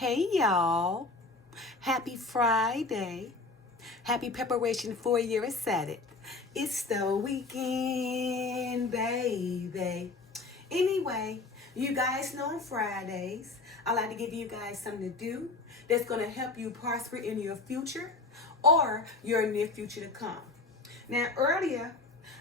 Hey y'all, happy Friday. Happy preparation for your Saturday. It's the weekend, baby. Anyway, you guys know on Fridays, I like to give you guys something to do that's going to help you prosper in your future or your near future to come. Now, earlier,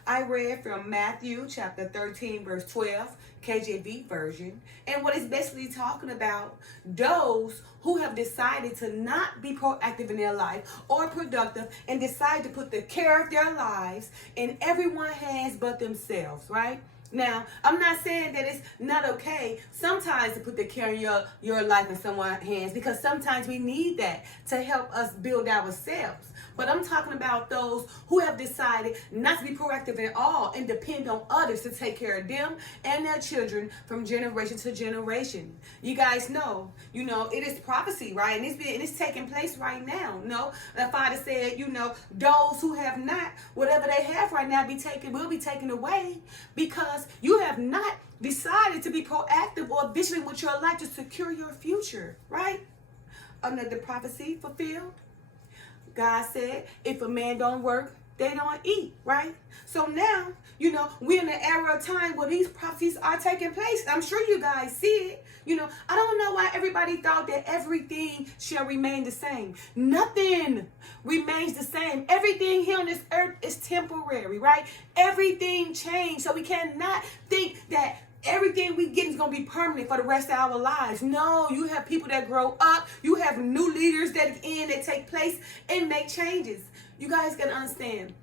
I read from Matthew chapter 13, verse 12, KJV version, and what it's basically talking about those who have decided to not be proactive in their life or productive and decide to put the care of their lives in everyone's hands but themselves, right? Now, I'm not saying that it's not okay sometimes to put the care of your life in someone's hands, because sometimes we need that to help us build ourselves. But I'm talking about those who have decided not to be proactive at all and depend on others to take care of them and their children from generation to generation. You guys know, it is prophecy, right? And it's taking place right now. The Father said, those who have not, whatever they have right now will be taken away, because you have not decided to be proactive or vigilant with your life to secure your future, right? Another prophecy fulfilled. God said, if a man don't work, they don't eat, right? So now, we're in an era of time where these prophecies are taking place. I'm sure you guys see it. I don't know why everybody thought that everything shall remain the same. Nothing remains the same. Everything here on this earth is temporary, right? Everything changed. So we cannot think that everything we get is going to be permanent for the rest of our lives. No, you have people that grow up. You have new leaders that take place and make changes. You guys got to understand,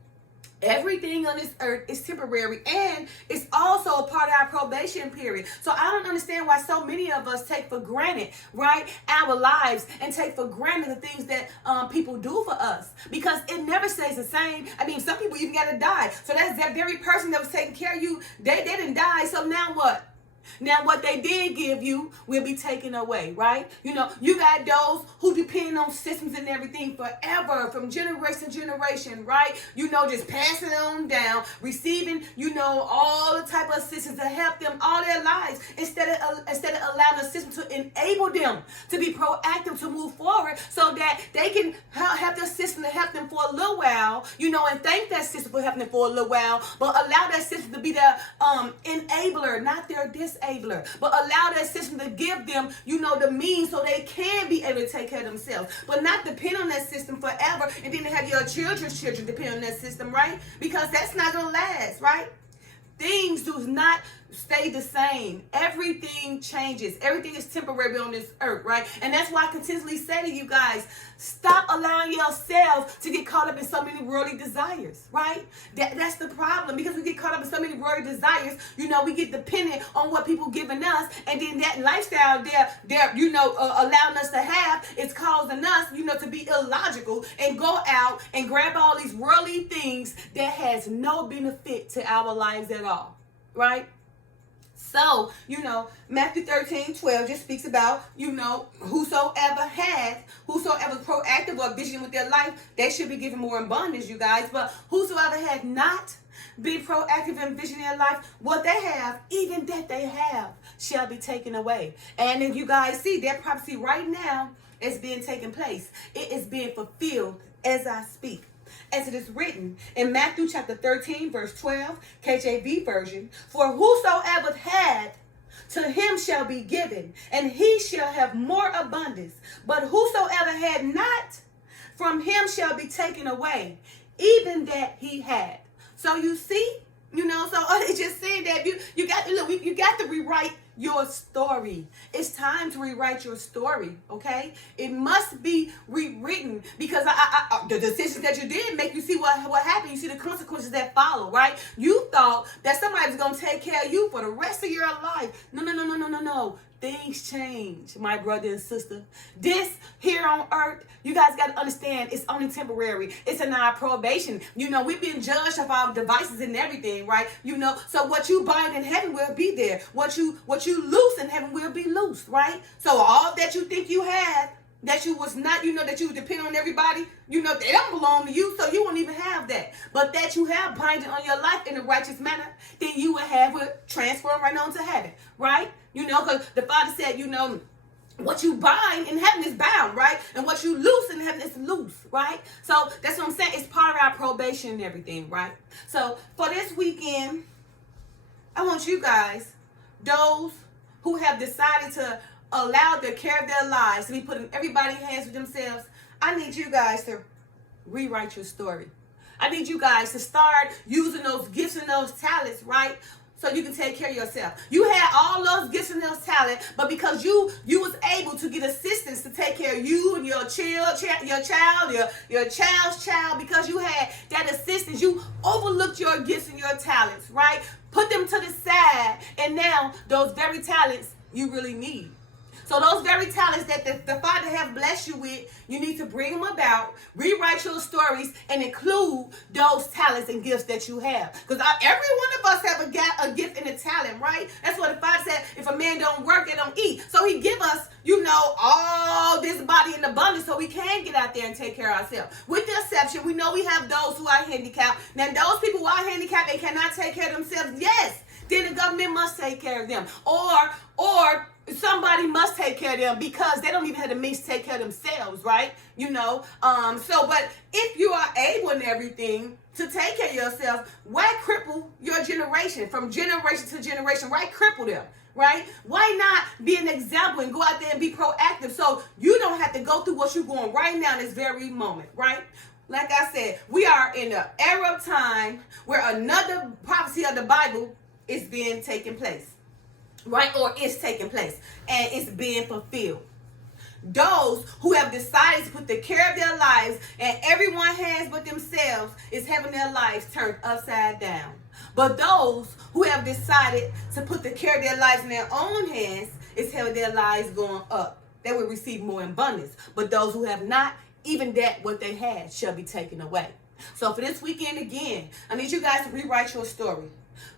everything on this earth is temporary, and it's also a part of our probation period. So I don't understand why so many of us take for granted, right, our lives, and take for granted the things that people do for us, because it never stays the same. I mean, some people even got to die. So that's that very person that was taking care of you. They didn't die. So now what? Now what they did give you will be taken away, right? You got those who depend on systems and everything forever, from generation to generation, right? Just passing it on down, receiving, all the type of systems to help them all their lives, instead of allowing the system to enable them to be proactive, to move forward, so that they can have the system to help them for a little while, and thank that system for helping them for a little while, but allow that system to be their enabler, not their disabler, but allow that system to give them, the means so they can be able to take care of themselves, but not depend on that system forever, and then have your children's children depend on that system, right? Because that's not going to last, right? Things do not stay the same. Everything changes. Everything is temporary on this earth, right? And that's why I continuously say to you guys, stop allowing yourselves to get caught up in so many worldly desires, right? That's the problem, because we get caught up in so many worldly desires. We get dependent on what people giving us, and then that lifestyle they're allowing us to have is causing us, to be illogical and go out and grab all these worldly things that has no benefit to our lives at all, right? So, Matthew 13:12 just speaks about, whosoever proactive or vigilant with their life, they should be given more abundance, you guys. But whosoever had not been proactive and vigilant in their life, what they have, even that they have, shall be taken away. And if you guys see, that prophecy right now is being taken place. It is being fulfilled as I speak. As it is written in Matthew chapter 13, verse 12, KJV version, for whosoever had, to him shall be given, and he shall have more abundance. But whosoever had not, from him shall be taken away, even that he had. So you see, so it's just saying that you got to rewrite your story. It's time to rewrite your story, okay? It must be rewritten, because the decisions that you did make you see what happened. You see the consequences that follow, right? You thought that somebody was going to take care of you for the rest of your life. No. Things change, my brother and sister. This here on earth, you guys got to understand, it's only temporary. It's in our probation. We've been judged of our devices and everything, right? So what you bind in heaven will be there. What you loose in heaven will be loose, right? So all that you think you had, that you was not, that you depend on everybody, they don't belong to you, so you won't even have that. But that you have binding on your life in a righteous manner, then you will have it transfer right on to heaven, right? Because the Father said, what you bind in heaven is bound, right? And what you loose in heaven is loose, right? So that's what I'm saying. It's part of our probation and everything, right? So for this weekend, I want you guys, those who have decided to allow the care of their lives to be put in everybody's hands with themselves, I need you guys to rewrite your story. I need you guys to start using those gifts and those talents, right? So you can take care of yourself. You had all those gifts and those talents, but because you was able to get assistance to take care of you and your child's child, because you had that assistance, you overlooked your gifts and your talents, right? Put them to the side, and now those very talents you really need. So those very talents that the Father have blessed you with, you need to bring them about, rewrite your stories, and include those talents and gifts that you have. Because every one of us have a gift and a talent, right? That's what the Father said, if a man don't work, they don't eat. So he give us, all this body in abundance so we can get out there and take care of ourselves. With the exception, we know we have those who are handicapped. Now, those people who are handicapped, they cannot take care of themselves. Yes, then the government must take care of them. Or somebody must take care of them because they don't even have the means to take care of themselves, right? But if you are able and everything to take care of yourself, why cripple your generation from generation to generation? Why cripple them, right? Why not be an example and go out there and be proactive so you don't have to go through what you're going right now in this very moment, right? Like I said, we are in an era of time where another prophecy of the Bible is being taken place. Right? Or it's taking place and it's being fulfilled. Those who have decided to put the care of their lives and everyone's hands but themselves is having their lives turned upside down. But those who have decided to put the care of their lives in their own hands is having their lives going up. They will receive more abundance. But those who have not, even that what they had shall be taken away. So for this weekend again, I need you guys to rewrite your story.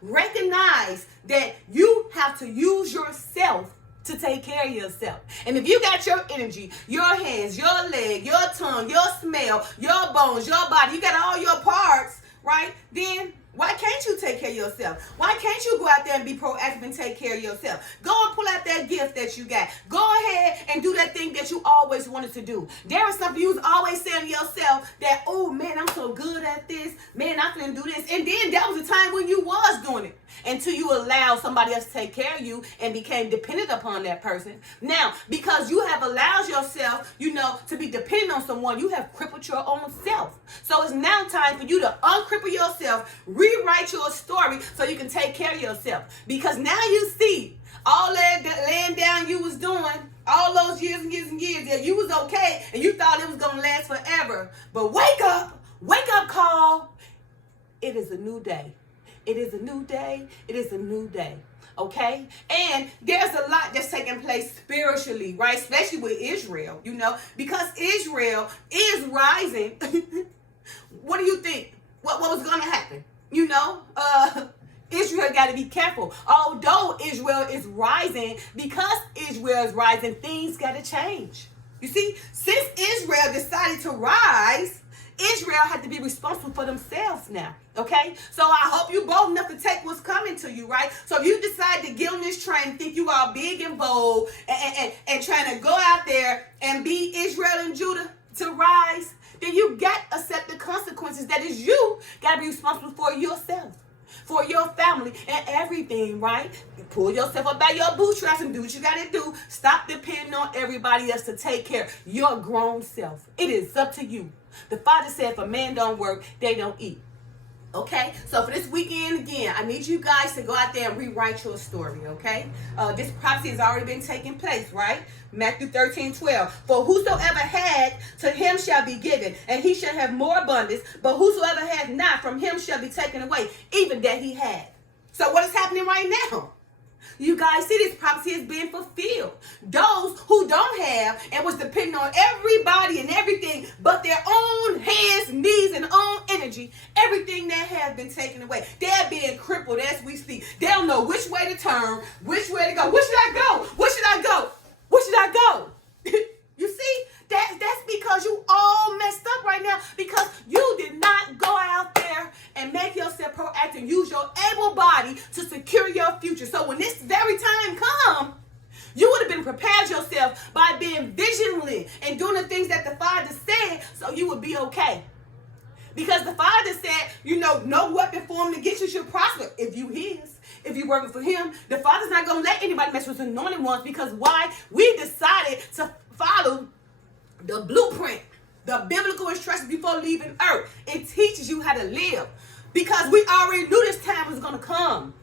Recognize that you have to use yourself to take care of yourself. And if you got your energy, your hands, your leg, your tongue, your smell, your bones, your body, you got all your parts, right? Then why can't you take care of yourself? Why can't you go out there and be proactive and take care of yourself? Go and pull out that gift that you got. Go ahead and do that thing that you always wanted to do. There is something you was always saying to yourself that, oh man, I'm so good at this. Man, I can do this. And then that was a time when you was doing it until you allowed somebody else to take care of you and became dependent upon that person. Now, because you have allowed yourself, to be dependent on someone, you have crippled your own self. So it's now time for you to uncripple yourself, rewrite your story so you can take care of yourself. Because now you see all that laying down you was doing all those years and years and years that you was okay and you thought it was going to last forever. But wake up call. It is a new day. It is a new day. It is a new day. Okay? And there's a lot that's taking place spiritually, right? Especially with Israel, because Israel is rising. What do you think? What was going to happen? Israel got to be careful. Although Israel is rising, because Israel is rising, things got to change. You see, since Israel decided to rise, Israel had to be responsible for themselves now. Okay? So I hope you bold enough to take what's coming to you, right? So if you decide to get on this train, think you are big and bold, and trying to go out there and be Israel and Judah to rise, then you got to accept the consequences. That is, you got to be responsible for yourself, for your family, and everything, right? Pull yourself up by your bootstraps and do what you got to do. Stop depending on everybody else to take care of your grown self. It is up to you. The Father said, if a man don't work, they don't eat. Okay, so for this weekend again, I need you guys to go out there and rewrite your story, okay? This prophecy has already been taking place, right? Matthew 13:12. For whosoever had, to him shall be given, and he shall have more abundance. But whosoever has not, from him shall be taken away, even that he had. So what is happening right now? You guys see this prophecy is being fulfilled. Those who don't have and was depending on everybody and everything but their own hands, knees, and own energy, everything that has been taken away. They're being crippled as we speak. They don't know which way to turn, which way to go. Where should I go? Where should I go? Where should I go? You see? That's because you all messed up right now because you did not go out there and make yourself proactive. Use your able body to secure your future. So when this very time comes, you would have been prepared yourself diligently and doing the things that the Father said so you would be okay. Because the Father said, no weapon formed against you should prosper if you his. If you're working for him, the Father's not going to let anybody mess with his anointed ones, because why? We decided to follow the blueprint, the biblical instructions before leaving earth. It teaches you how to live, because we already knew this time was going to come.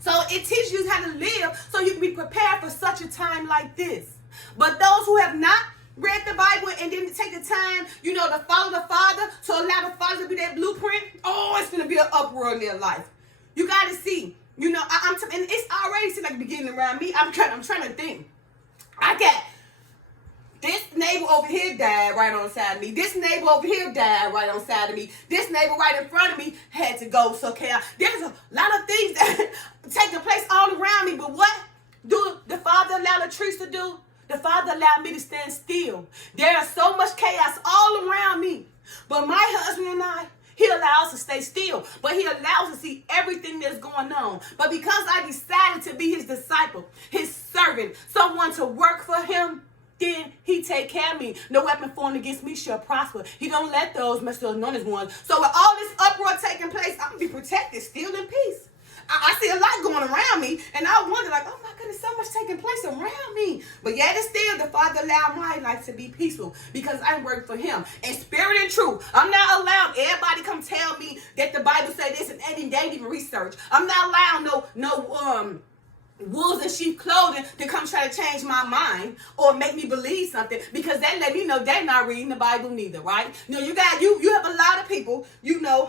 So it teaches you how to live so you can be prepared for such a time like this. But those who have not read the Bible and didn't take the time, to follow the Father, to allow the Father to be that blueprint, it's going to be an uproar in their life. You got to see, and it's already seems like beginning around me. I'm trying to think. I got this neighbor over here died right on the side of me. This neighbor over here died right on the side of me. This neighbor right in front of me had to go. So there's a lot of things that taking place all around me. But what do the Father allow the trees to do? The Father allowed me to stand still. There is so much chaos all around me. But my husband and I, he allows us to stay still. But he allows us to see everything that's going on. But because I decided to be his disciple, his servant, someone to work for him, then he take care of me. No weapon formed against me shall prosper. He don't let those mess with the anointed ones. So with all this uproar taking place, I'm going to be protected, still in peace. I see a lot going around me, and I wonder, oh my goodness, so much taking place around me. But yet and still, the Father allowed my life to be peaceful because I work for him. In spirit and truth, I'm not allowed everybody come tell me that the Bible say this and they didn't even research. I'm not allowed no wolves in sheep clothing to come try to change my mind or make me believe something, because that let me know they're not reading the Bible neither, right? You have a lot of people,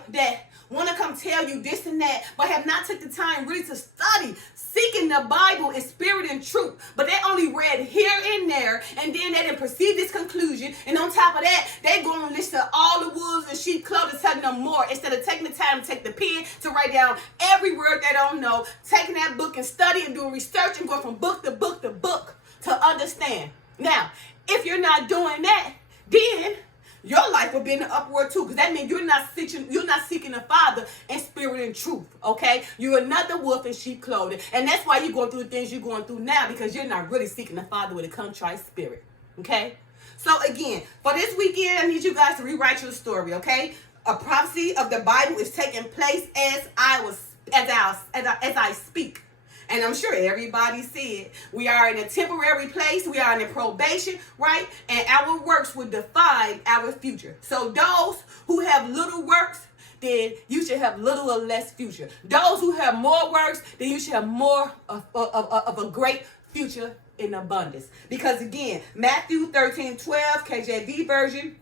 that want to come tell you this and that, but have not took the time really to study, seeking the Bible in spirit and truth. But they only read here and there, and then they didn't perceive this conclusion. And on top of that, they go and listen to all the wolves and sheep clothing telling them more, instead of taking the time to take the pen to write down every word they don't know, taking that book and studying and doing research and going from book to book to book to understand. Now, if you're not doing that, then your life will be in the uproar too, because that means you're not seeking the Father in spirit and truth, okay? You're another wolf in sheep clothing, and that's why you're going through the things you're going through now, because you're not really seeking the Father with a contrite spirit, okay? So again, for this weekend, I need you guys to rewrite your story, okay? A prophecy of the Bible is taking place as I speak. And I'm sure everybody said we are in a temporary place. We are in a probation, right? And our works will define our future. So those who have little works, then you should have little or less future. Those who have more works, then you should have more of a great future in abundance. Because again, Matthew 13:12, KJV version,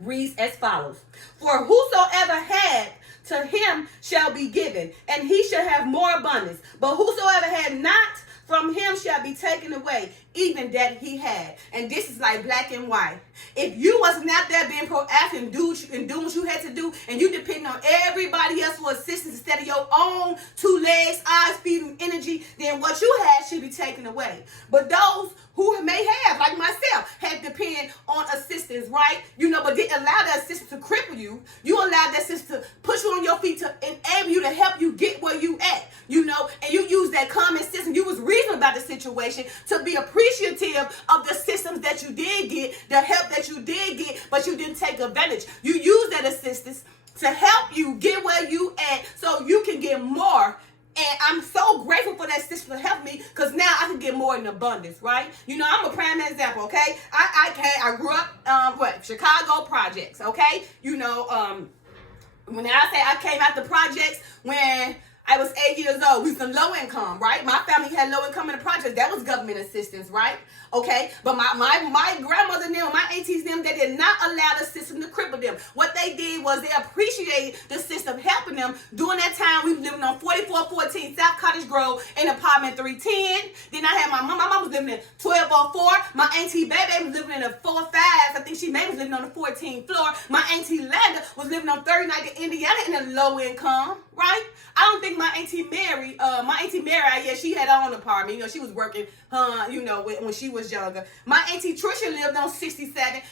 reads as follows. For whosoever had, to him shall be given, and he shall have more abundance. But whosoever had not, from him shall be taken away, even that he had. And this is like black and white. If you wasn't out there being proactive and doing what you had to do, and you depend on everybody else for assistance instead of your own 2 legs, eyes, feet, and energy, then what you had should be taken away. But those who may have, like myself, had to depend on assistance, right? But didn't allow that assistance to cripple you. You allowed that assistance to push you on your feet, to enable you, to help you get where you at, and you use that common sense. You was reasonable about the situation, to be appreciative of the systems that you did get, the help that you did get, but you didn't take advantage. You used that assistance to help you get where you at so you can get more. And I'm so grateful for that system to help me, because now I can get more in abundance, right? I'm a prime example, okay? I grew up, Chicago projects, okay? When I say I came out the projects when I was 8 years old, we was in low income, right? My family had low income in the projects. That was government assistance, right? Okay, but my grandmother and them, my aunties and them, they did not allow the system to cripple them. What they did was they appreciated the system helping them. During that time, we were living on 4414 South Cottage Grove in apartment 310. Then I had my mom was living in 1204. My auntie Baby was living in a 45. I think she maybe was living on the 14th floor. My auntie Landa was living on 39th in Indiana in a low income, right? I don't think my auntie Mary, she had her own apartment. She was working, when she was younger. My auntie Trisha lived on 67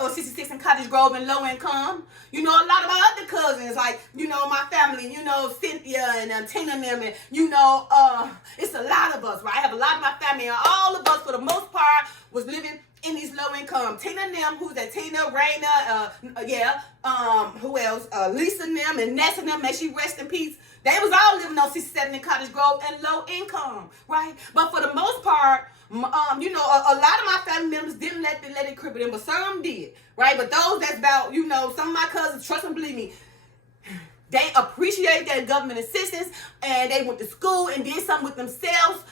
or 66 in Cottage Grove in low income. A lot of my other cousins, like, my family, Cynthia and Tina and them, and, it's a lot of us, right? I have a lot of my family, and all of us, for the most part, was living in these low income. Tina and them, who's that? Tina, Raina, who else? Lisa and them and Nessa and them, may she rest in peace. They was all living on 67 in Cottage Grove and low income, right? But for the most part, a lot of my family members didn't let it cripple them, but some did, right? But those that's about, some of my cousins, trust and believe me, they appreciated that government assistance, and they went to school and did something with themselves,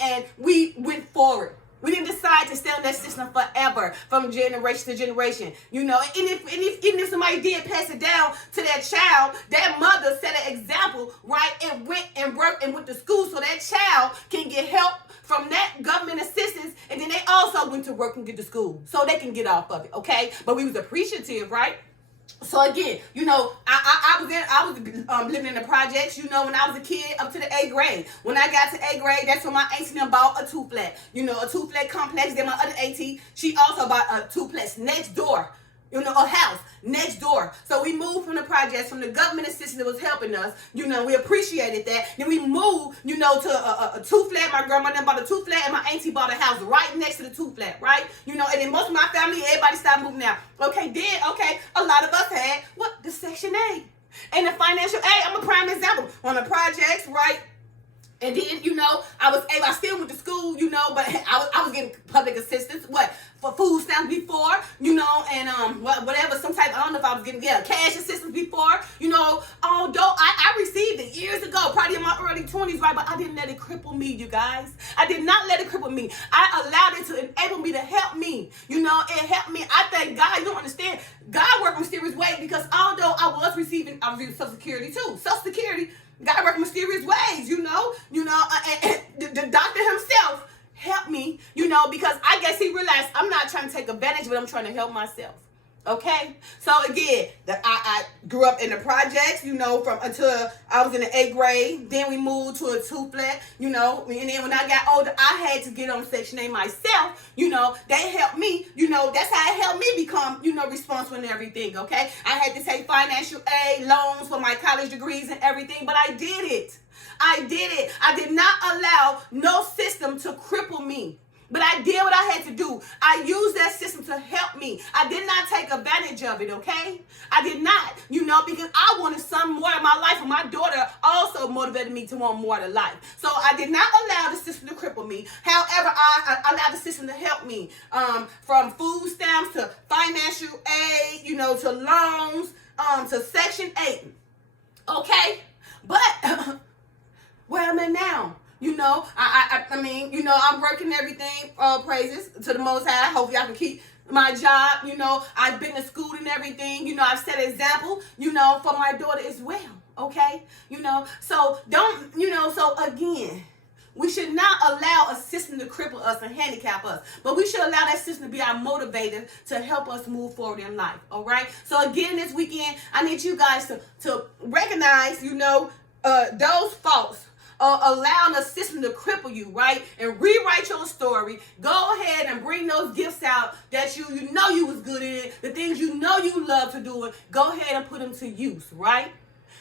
and we went forward. We didn't decide to stay on that system forever, from generation to generation, and if somebody did pass it down to that child, that mother set an example, right, and went and worked and went to school so that child can get help from that government assistance, and then they also went to work and get to school so they can get off of it, okay? But we was appreciative, right? So again, I was living in the projects, when I was a kid up to the 8th grade. When I got to 8th grade, that's when my auntie bought a two-flat, a two-flat complex. Then my other auntie, she also bought a two-flat next door, a house next door. So we moved from the projects, from the government assistance that was helping us. We appreciated that. Then we moved, to a two-flat. My grandmother bought a two-flat, and my auntie bought a house right next to the two-flat, right? And then most of my family, everybody started moving out. Okay, a lot of us had, the Section 8. And the financial aid, I'm a prime example. On the projects, right? And then, I still went to school, but I was getting public assistance, for food stamps before, and whatever, sometimes, I don't know if I was getting, cash assistance before, although I received it years ago, probably in my early 20s, right, but I didn't let it cripple me, you guys. I did not let it cripple me. I allowed it to enable me to help me, it helped me. I thank God. You don't understand, God worked mysterious ways, because although I was receiving Social Security too, Social Security, God worked mysterious ways, and the doctor himself helped me, because I guess he realized I'm not trying to take advantage, but I'm trying to help myself. Okay? So again, I grew up in the projects, from until I was in the 8th grade. Then we moved to a two-flat, and then when I got older, I had to get on Section 8 myself. They helped me, that's how it helped me become, responsible and everything, okay? I had to take financial aid, loans for my college degrees and everything, but I did it. I did not allow no system to cripple me. But I did what I had to do. I used that system to help me. I did not take advantage of it, okay? I did not, because I wanted some more of my life, and my daughter also motivated me to want more of life. So I did not allow the system to cripple me. However, I allowed the system to help me, from food stamps to financial aid, to loans, to Section 8, okay? But where am I now? I'm working everything, praises to the Most High. Hopefully I can keep my job. I've been to school and everything. I've set an example, for my daughter as well, okay? So don't, so again, we should not allow a system to cripple us and handicap us, but we should allow that system to be our motivator to help us move forward in life, all right? So again, this weekend, I need you guys to recognize, those faults, allowing a system to cripple you, right? And rewrite your story. Go ahead and bring those gifts out that you was good in, the things you love to do. Go ahead and put them to use, right?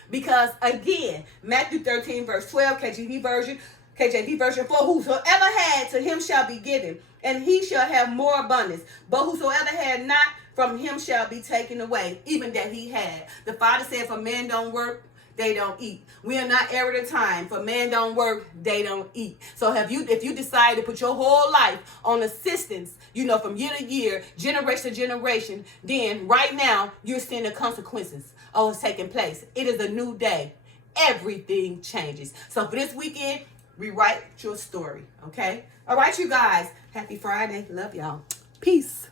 Because again, Matthew 13, verse 12, KJV version 4, whosoever had, to him shall be given, and he shall have more abundance. But whosoever had not, from him shall be taken away, even that he had. The Father said, for men don't work, they don't eat. We are not heir of the time. For men don't work, they don't eat. So if you decide to put your whole life on assistance, from year to year, generation to generation, then right now you're seeing the consequences of what's taking place. It is a new day. Everything changes. So for this weekend, rewrite your story. Okay? All right, you guys. Happy Friday. Love y'all. Peace.